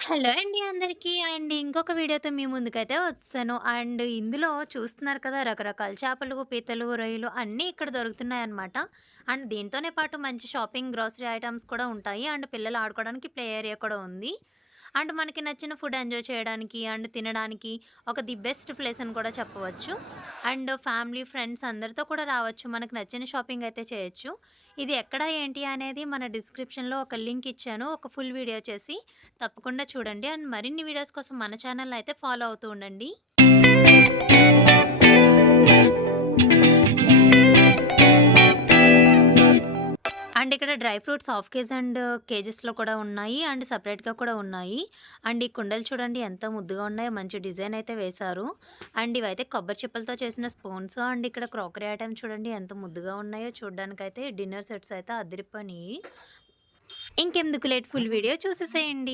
Hello అండి అందరికీ. ఇంకొక వీడియోతో మీ ముందుకైతే వచ్చాను. ఇందులో చూస్తున్నారు కదా! రకరకాల చేపలు, పీతలు, రొయ్యలు అన్నీ ఇక్కడ దొరుకుతున్నాయన్నమాట. దీంతోనే పాటు మంచి షాపింగ్, గ్రోసరీ ఐటెమ్స్ కూడా ఉంటాయి. పిల్లలు ఆడుకోవడానికి ప్లే ఏరియా కూడా ఉంది. మనకి నచ్చిన ఫుడ్ ఎంజాయ్ చేయడానికి, తినడానికి ది బెస్ట్ ప్లేస్ అని కూడా చెప్పవచ్చు. ఫ్యామిలీ, ఫ్రెండ్స్ అందరితో కూడా రావచ్చు. మనకు నచ్చిన షాపింగ్ అయితే చేయొచ్చు. ఇది ఎక్కడ, ఏంటి అనేది మన డిస్క్రిప్షన్‌లో ఒక లింక్ ఇచ్చాను. ఒక ఫుల్ వీడియో చేసి తప్పకుండా చూడండి. మరిన్ని వీడియోస్ కోసం మన ఛానెల్‌ని అయితే ఫాలో అవుతూ ఉండండి. ఇక్కడ డ్రై ఫ్రూట్స్ హాఫ్ కేజీ కేజెస్‌లో కూడా ఉన్నాయి. సెపరేట్‌గా కూడా ఉన్నాయి. ఈ కుండలు చూడండి ఎంత ముద్దుగా ఉన్నాయో, మంచి డిజైన్ అయితే వేశారు. ఇవైతే కొబ్బరి చిప్పలతో చేసిన స్పూన్స్. ఇక్కడ క్రాకరీ ఐటెమ్ చూడండి ఎంత ముద్దుగా ఉన్నాయో, చూడ్డానికైతే డిన్నర్ సెట్స్ అయితే అదిరిపోయినాయి. ఇంకెందుకు లేట్, ఫుల్ వీడియో చూసేసేయండి.